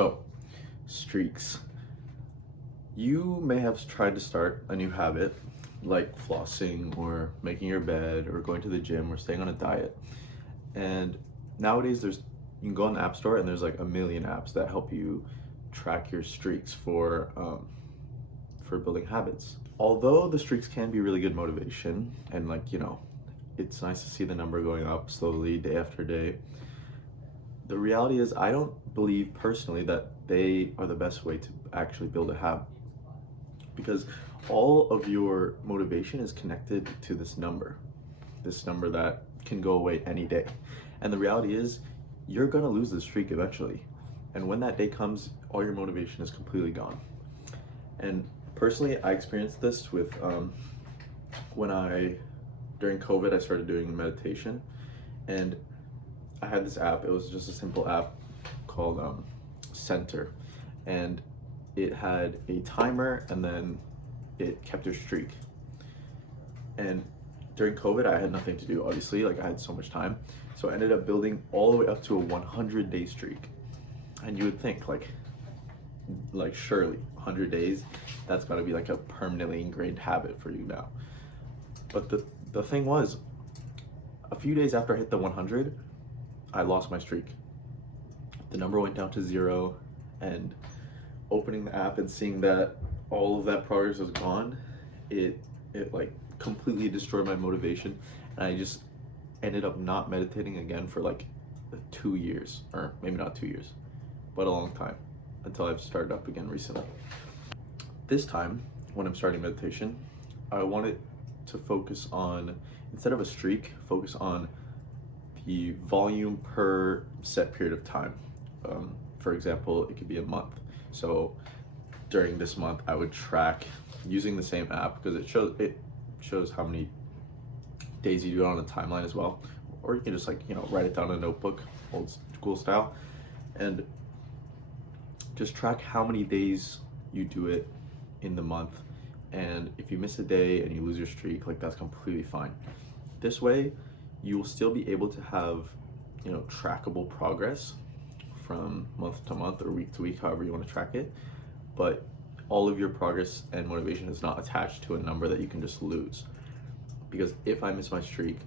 So, streaks. You may have tried to start a new habit like flossing or making your bed or going to the gym or staying on a diet. And nowadays you can go on the app store and there's like a million apps that help you track your streaks for building habits. Although the streaks can be really good motivation and it's nice to see the number going up slowly day after day. The reality is I don't believe personally that they are the best way to actually build a habit, because all of your motivation is connected to this number that can go away any day. And the reality is you're going to lose the streak eventually. And when that day comes, all your motivation is completely gone. And personally, I experienced this with during COVID, I started doing meditation, and I had this app. It was just a simple app called Center, and it had a timer, and then it kept your streak. And during COVID, I had nothing to do, obviously, I had so much time. So I ended up building all the way up to a 100-day streak. And you would think surely 100 days, that's got to be a permanently ingrained habit for you now. But the thing was, a few days after I hit the 100, I lost my streak. The number went down to 0, and opening the app and seeing that all of that progress was gone, it completely destroyed my motivation, and I just ended up not meditating again for 2 years, or maybe not 2 years, but a long time, until I've started up again recently. This time, when I'm starting meditation, I wanted to focus on, instead of a streak, focus on the volume per set period of time. For example, it could be a month. So during this month, I would track using the same app, because it shows how many days you do it on a timeline as well. Or you can just write it down in a notebook, old school style, and just track how many days you do it in the month. And if you miss a day and you lose your streak, that's completely fine. This way, you will still be able to have, trackable progress from month to month or week to week, however you want to track it. But all of your progress and motivation is not attached to a number that you can just lose. Because if I miss my streak,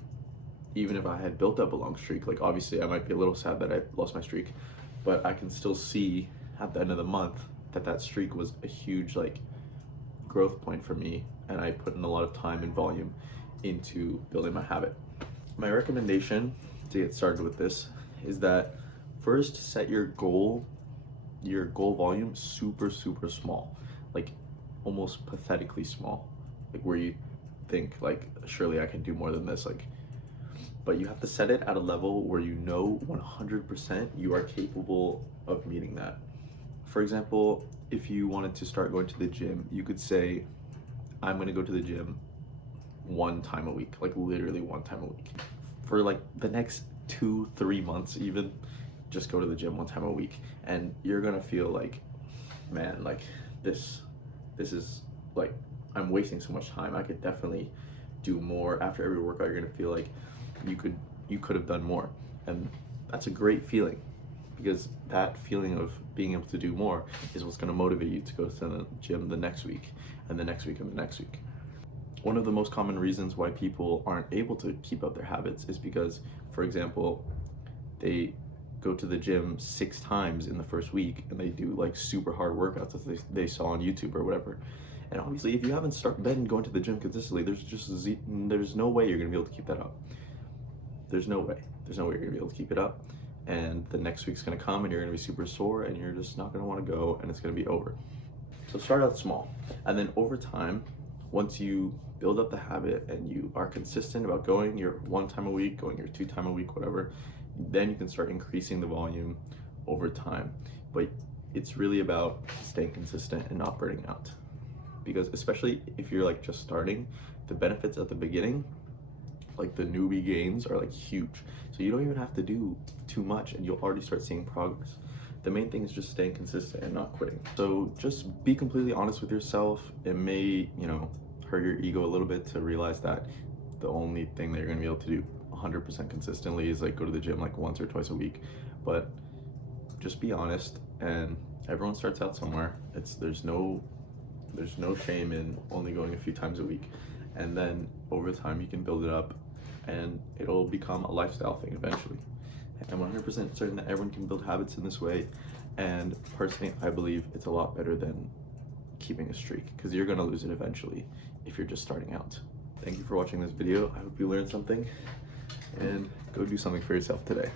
even if I had built up a long streak, obviously I might be a little sad that I lost my streak, but I can still see at the end of the month that streak was a huge growth point for me, and I put in a lot of time and volume into building my habit. My recommendation to get started with this is that first set your goal volume super small, almost pathetically small, where you think surely I can do more than this, but you have to set it at a level where 100% you are capable of meeting that. For example, if you wanted to start going to the gym, you could say, I'm going to go to the gym 1 time a week, literally 1 time a week. For the next 2-3 months even, just go to the gym 1 time a week, and you're going to feel man, this is I'm wasting so much time. I could definitely do more. After every workout, you're going to feel like you could have done more. And that's a great feeling, because that feeling of being able to do more is what's going to motivate you to go to the gym the next week and the next week and the next week. One of the most common reasons why people aren't able to keep up their habits is because, for example, they go to the gym 6 times in the first week, and they do super hard workouts that they saw on YouTube or whatever. And obviously, if you haven't been going to the gym consistently, there's no way you're going to be able to keep that up. There's no way you're going to be able to keep it up. And the next week's going to come, and you're going to be super sore, and you're just not going to want to go, and it's going to be over. So start out small, and then over time, once you build up the habit and you are consistent about going your 1 time a week, going your 2 time a week, whatever, then you can start increasing the volume over time. But it's really about staying consistent and not burning out, because especially if you're just starting, the benefits at the beginning, the newbie gains, are huge. So you don't even have to do too much, and you'll already start seeing progress. The main thing is just staying consistent and not quitting. So just be completely honest with yourself. It may hurt your ego a little bit to realize that the only thing that you're going to be able to do 100% consistently is go to the gym once or twice a week, but just be honest and everyone starts out somewhere. There's no shame in only going a few times a week, and then over time you can build it up, and it'll become a lifestyle thing eventually. I'm 100% certain that everyone can build habits in this way, and personally I believe it's a lot better than keeping a streak, because you're gonna lose it eventually if you're just starting out. Thank you for watching this video. I hope you learned something, and go do something for yourself today.